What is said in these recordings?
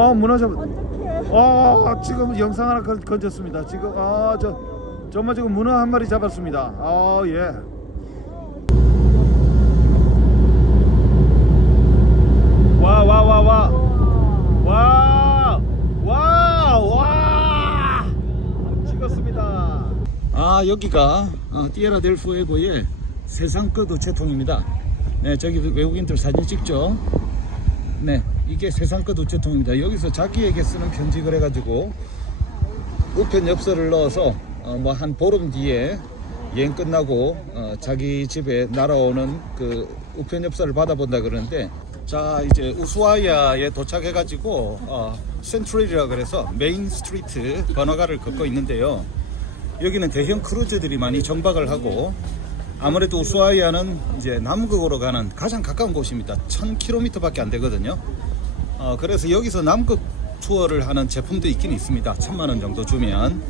어 문어 잡. 어떡해. 아 지금 영상 하나 건, 건졌습니다. 지금 아 저 정말 지금 문어 한 마리 잡았습니다. 아 예. 와 와 와 와. 와! 와! 와! 찍었습니다. 아, 여기가 아, 티에라 델 fuego의 세상 끝 우체통입니다. 네, 저기 외국인들 사진 찍죠. 네, 이게 세상 끝 우체통입니다. 여기서 자기에게 쓰는 편지 그래가지고 우편 엽서를 넣어서 어, 뭐 한 보름 뒤에 여행 끝나고 어, 자기 집에 날아오는 그 우편 엽서를 받아본다 그러는데 자 이제 우수아야에 도착해가지고 어, 센트럴이라 그래서 메인 스트리트 번화가를 걷고 있는데요. 여기는 대형 크루즈들이 많이 정박을 하고 아무래도 우수아야는 이제 남극으로 가는 가장 가까운 곳입니다. 1000km밖에 안 되거든요. 어, 그래서 여기서 남극 투어를 하는 제품도 있긴 있습니다. 천만 원 정도 주면.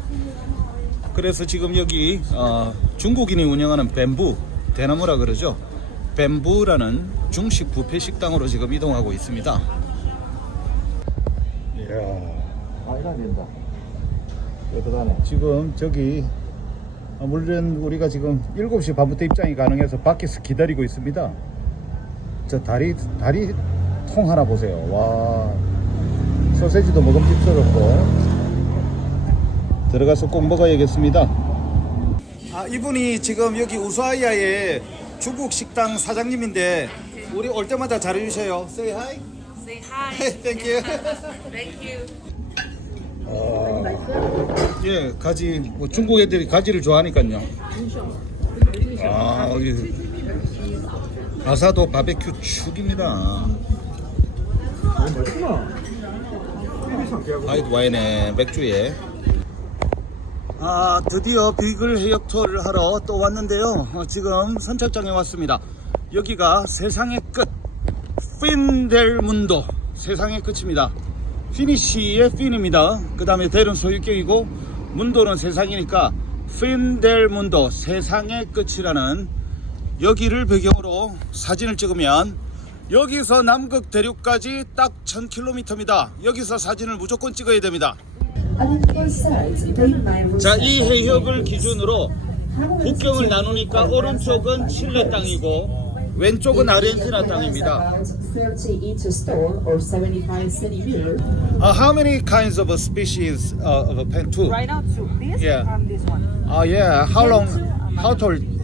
그래서 지금 여기 어, 중국인이 운영하는 뱀부 대나무라 그러죠. 뱀부라는 중식 뷔페 식당으로 지금 이동하고 있습니다. 이야, 말도 안 된다. 대단하네. 지금 저기 어, 물론 우리가 지금 7시 반부터 입장이 가능해서 밖에서 기다리고 있습니다. 저 다리 다리 통 하나 보세요. 와 소세지도 먹음직스럽고 들어가서 꼭 먹어야겠습니다. 아 이분이 지금 여기 우수아이아의 중국 식당 사장님인데 우리 올 때마다 잘해주셔요. Say hi. Say hi. Thank you. Thank you. 예, 가지 뭐 중국 애들이 가지를 좋아하니까요. 아, 여기 아사도 바베큐 축입니다. 화이트 와인에 맥주에. 아, 드디어 비글 해역 투어를 하러 또 왔는데요. 어, 지금 선착장에 왔습니다. 여기가 세상의 끝, 핀델문도 세상의 끝입니다. 피니시의 핀입니다. 그 다음에 델은 소유격이고 문도는 세상이니까 핀델문도 세상의 끝이라는 여기를 배경으로 사진을 찍으면 여기서 남극 대륙까지 딱 1000km입니다. 여기서 사진을 무조건 찍어야 됩니다. 자, 이 해역을 기준으로 국경을 나누니까 오른쪽은 칠레 땅이고 왼쪽은 아르헨티나 땅입니다. Uh, how many kinds of species uh, of pentu? Right now, two. This Yeah. and this one. Oh yeah. How long? How tall uh,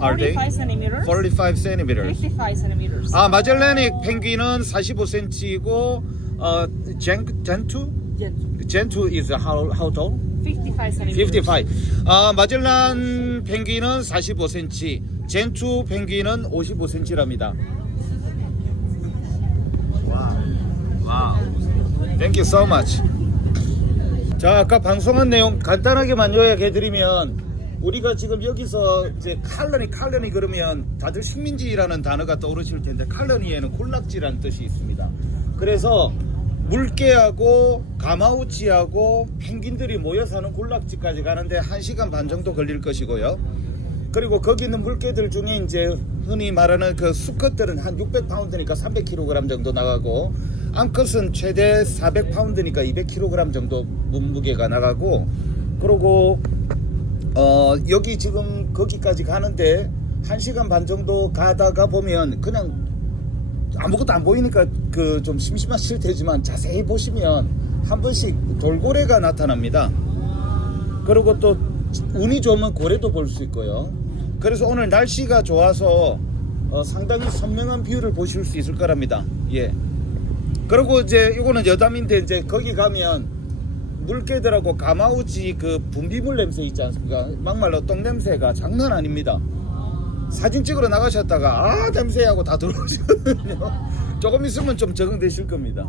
are they? 45 centimeters. 45 centimeters. 55 centimeters. 아 마젤라닉 펭귄은 45cm이고 어 젠 젠투 Gentle. 젠투 is how how tall? 55 centimeters. 55. 아 마젤란 펭귄은 45cm, 젠투 펭귄은 55cm랍니다. 와우. 와우. Thank you so much. 자, 아까 방송한 내용 간단하게만 요약해 드리면 우리가 지금 여기서 이제 칼로니 칼로니 그러면 다들 식민지라는 단어가 떠오르실 텐데 칼로니에는 군락지라는 뜻이 있습니다. 그래서 물개하고 가마우치하고 펭귄들이 모여 사는 군락지까지 가는데 1시간 반 정도 걸릴 것이고요. 그리고 거기 있는 물개들 중에 이제 흔히 말하는 그 수컷들은 한 600파운드니까 300kg 정도 나가고 암컷은 최대 400파운드니까 200kg 정도 몸무게가 나가고 그리고 어 여기 지금 거기까지 가는데 1시간 반 정도 가다가 보면 그냥 아무것도 안 보이니까 그 좀 심심하실 테지만 자세히 보시면 한 번씩 돌고래가 나타납니다. 그리고 또 운이 좋으면 고래도 볼 수 있고요. 그래서 오늘 날씨가 좋아서 어, 상당히 선명한 뷰를 보실 수 있을 거랍니다. 예. 그리고 이제 이거는 여담인데 이제 거기 가면 물개들하고 가마우지 그 분비물 냄새 있지 않습니까? 막말로 똥 냄새가 장난 아닙니다. 사진 찍으러 나가셨다가 아 냄새하고 다 들어오시거든요. 조금 있으면 좀 적응되실 겁니다.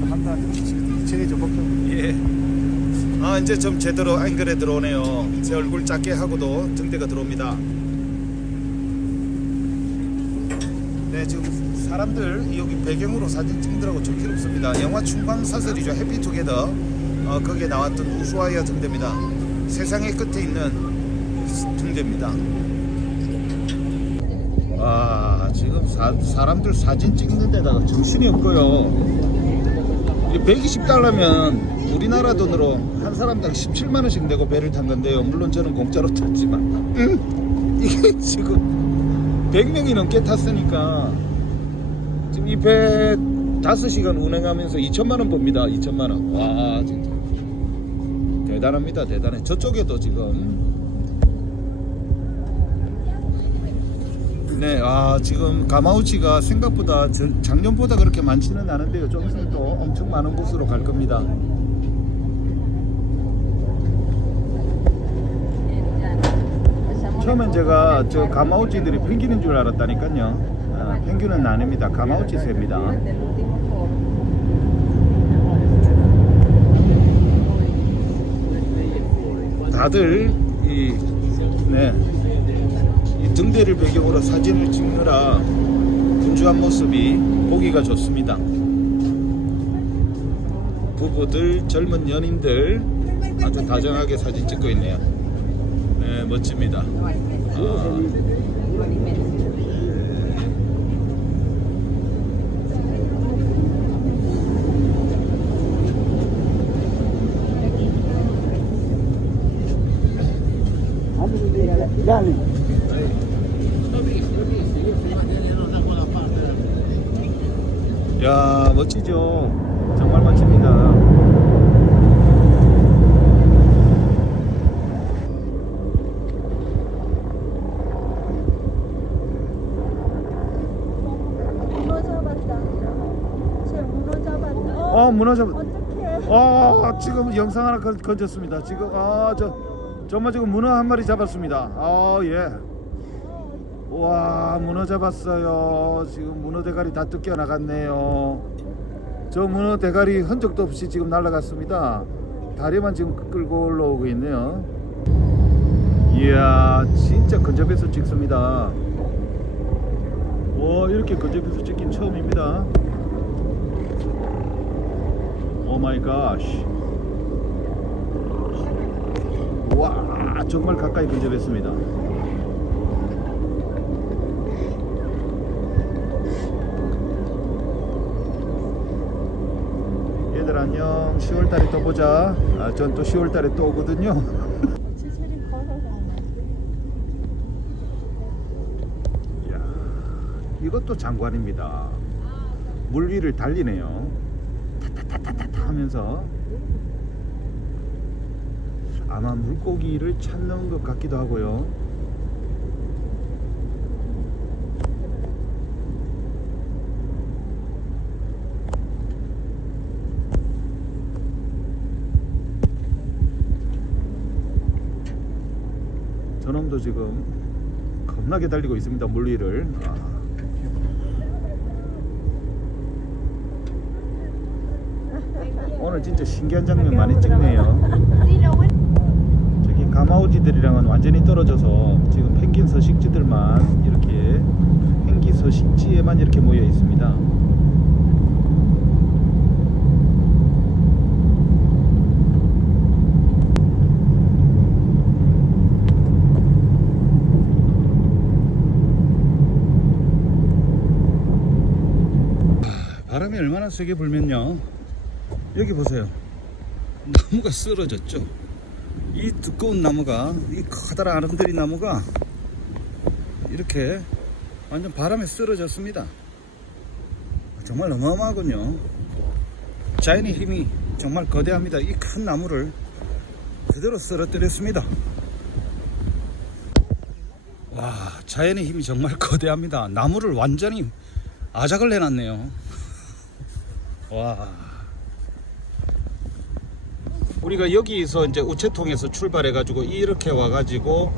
한번 이층에 좀 볼게요. 예. 아 이제 좀 제대로 앵글에 들어오네요. 제 얼굴 작게 하고도 등대가 들어옵니다. 네 지금 사람들 여기 배경으로 사진 찍느라고 정신 없습니다. 영화 충광사설이죠. 해피 투게더 어, 거기에 나왔던 우수아이아 등대입니다. 세상의 끝에 있는 등대입니다. 아 지금 사, 사람들 사진 찍는 데다가 정신이 없고요. 120달러면 우리나라 돈으로 한 사람당 17만 원씩 내고 배를 탄 건데요. 물론 저는 공짜로 탔지만 음, 이게 지금 100명이 넘게 탔으니까 지금 이 배 5시간 운행하면서 2천만 원 봅니다. 2천만 원. 와 진짜 대단합니다. 대단해. 저쪽에도 지금 네, 아 지금 가마우치가 생각보다 전- 작년보다 그렇게 많지는 않은데요. 좀 있으면 또 엄청 많은 곳으로 갈 겁니다. 처음엔 제가 저 가마우치들이 펭귄인 줄 알았다니까요. 아, 펭귄은 아닙니다. 가마우치 새입니다. 다들 이, 네, 이 등대를 배경으로 사진을 찍느라 분주한 모습이 보기가 좋습니다. 부부들, 젊은 연인들 아주 다정하게 사진 찍고 있네요. 네, 멋집니다. 아, 야, 멋지죠? 정말 멋집니다. 문어 잡았다. 쟤 문어 잡았다. 어, 문어 잡 어떡해. 아 지금 영상 하나 건, 건졌습니다. 지금 아저 정말 지금 문어 한 마리 잡았습니다. 아 예. 와 문어 잡았어요. 지금 문어 대가리 다 뜯겨 나갔네요. 저 문어 대가리 흔적도 없이 지금 날아갔습니다. 다리만 지금 끌고 올라오고 있네요. 이야 진짜 근접해서 찍습니다. 와 이렇게 근접해서 찍긴 처음입니다. 오 마이 갓. 와, 정말 가까이 근접했습니다. 얘들 안녕. 10월 달에 또 보자. 아, 전 또 10월 달에 또 오거든요. 이야, 이것도 장관입니다. 물 위를 달리네요. 하면서 아마 물고기를 찾는 것 같기도 하고요. 저놈도 지금 겁나게 달리고 있습니다. 물 위를. 오늘 진짜 신기한 장면 많이 찍네요. 저기 가마우지들이랑은 완전히 떨어져서 지금 펭귄 서식지들만 이렇게 펭귄 서식지에만 이렇게 모여 있습니다. 바람이 얼마나 세게 불면요. 여기 보세요. 나무가 쓰러졌죠. 이 두꺼운 나무가, 이 커다란 아름드리 나무가 이렇게 완전 바람에 쓰러졌습니다. 정말 어마어마하군요. 자연의 힘이 정말 거대합니다. 이 큰 나무를 그대로 쓰러뜨렸습니다. 와, 자연의 힘이 정말 거대합니다. 나무를 완전히 아작을 내놨네요. 와. 우리가 여기서 이제 우체통에서 출발해가지고 이렇게 와가지고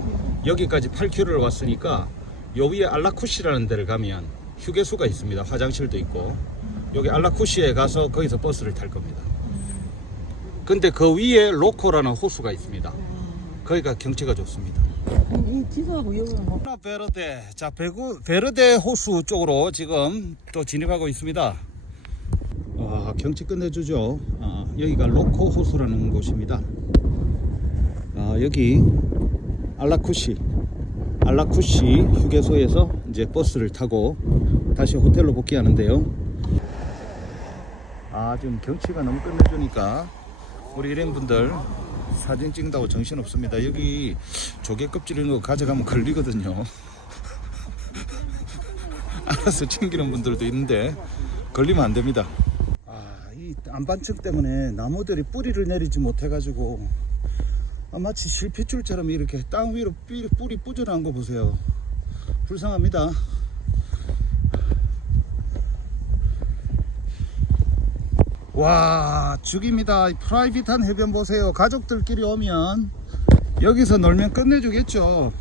여기까지 8km를 왔으니까 요 위에 알라쿠시라는 데를 가면 휴게소가 있습니다. 화장실도 있고 여기 알라쿠시에 가서 거기서 버스를 탈 겁니다. 근데 그 위에 로코라는 호수가 있습니다. 거기가 경치가 좋습니다. 이 지수하고 여기는 뭐. 베르데 자 베구 베르데 호수 쪽으로 지금 또 진입하고 있습니다. 와 경치 끝내주죠. 아, 여기가 로코 호수라는 곳입니다. 아, 여기 알라쿠시 알라쿠시 휴게소에서 이제 버스를 타고 다시 호텔로 복귀하는데요. 아 지금 경치가 너무 끝내주니까 우리 일행분들 사진 찍는다고 정신 없습니다. 여기 조개 껍질 이런 거 가져가면 걸리거든요. 알아서 챙기는 분들도 있는데 걸리면 안 됩니다. 안반측 때문에 나무들이 뿌리를 내리지 못해가지고 아, 마치 실핏줄처럼 이렇게 땅 위로 뿌리, 뿌리 뿌져나온 거 보세요. 불쌍합니다. 와 죽입니다. 이 프라이빗한 해변 보세요. 가족들끼리 오면 여기서 놀면 끝내주겠죠.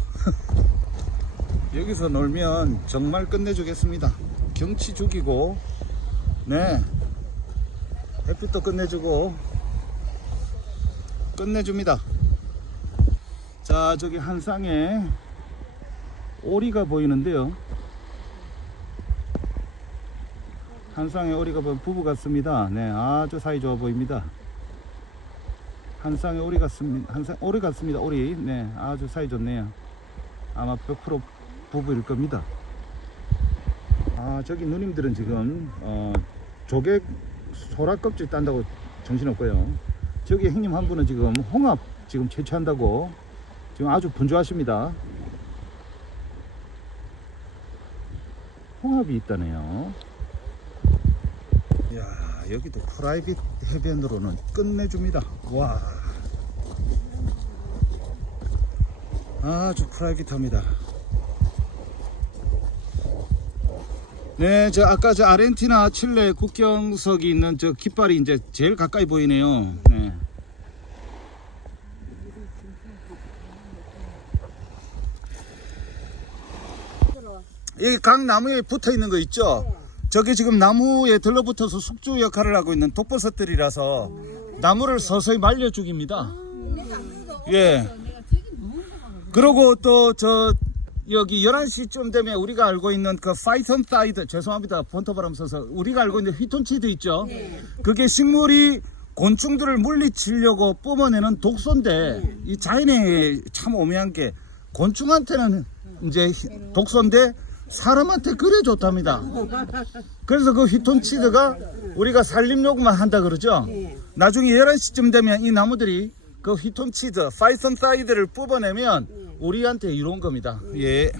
여기서 놀면 정말 끝내주겠습니다. 경치 죽이고, 네. 햇빛도 끝내주고, 끝내줍니다. 자, 저기 한 쌍에 오리가 보이는데요. 한 쌍에 오리가 보면 부부 같습니다. 네, 아주 사이 좋아 보입니다. 한 쌍에 오리 같습니다. 한 쌍, 오리 같습니다. 오리. 네, 아주 사이 좋네요. 아마 100% 부부일 겁니다. 아 저기 누님들은 지금 어, 조개 소라 껍질 딴다고 정신없고요. 저기 형님 한 분은 지금 홍합 지금 채취한다고 지금 아주 분주하십니다. 홍합이 있다네요. 이야 여기도 프라이빗 해변으로는 끝내줍니다. 와 아주 프라이빗합니다. 네, 저 아까 저 아르헨티나 칠레 국경석이 있는 저 깃발이 이제 제일 가까이 보이네요. 네. 여기 각 나무에 붙어 있는 거 있죠? 저게 지금 나무에 들러붙어서 숙주 역할을 하고 있는 독버섯들이라서 나무를 서서히 말려 죽입니다. 예. 그리고 또 저 여기 11시쯤 되면 우리가 알고 있는 그 파이톤 사이드 죄송합니다. 본토바람 써서. 우리가 알고 있는 휘톤치드 있죠? 그게 식물이 곤충들을 물리치려고 뿜어내는 독소인데 이 자연에 참 오묘한 게 곤충한테는 이제 히- 독소인데 사람한테 그래 좋답니다. 그래서 그 휘톤치드가 우리가 산림요구만 한다 그러죠? 나중에 11시쯤 되면 이 나무들이 그 휘톤치드, 파이썬 사이드를 뽑아내면 우리한테 이로운 겁니다. 예.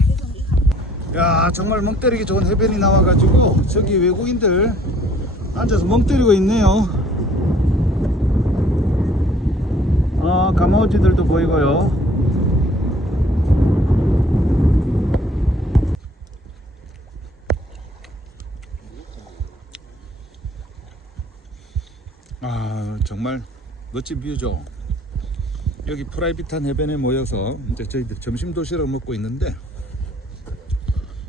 야, 정말 멍 때리기 좋은 해변이 나와가지고 저기 외국인들 앉아서 멍 때리고 있네요. 아, 가마우지들도 보이고요. 아, 정말 멋진 뷰죠. 여기 프라이빗한 해변에 모여서 이제 저희들 점심 도시락을 먹고 있는데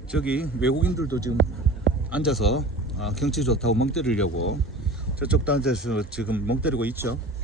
저기 외국인들도 지금 앉아서 아, 경치 좋다고 멍 때리려고 저쪽도 앉아서 지금 멍 때리고 있죠. 예.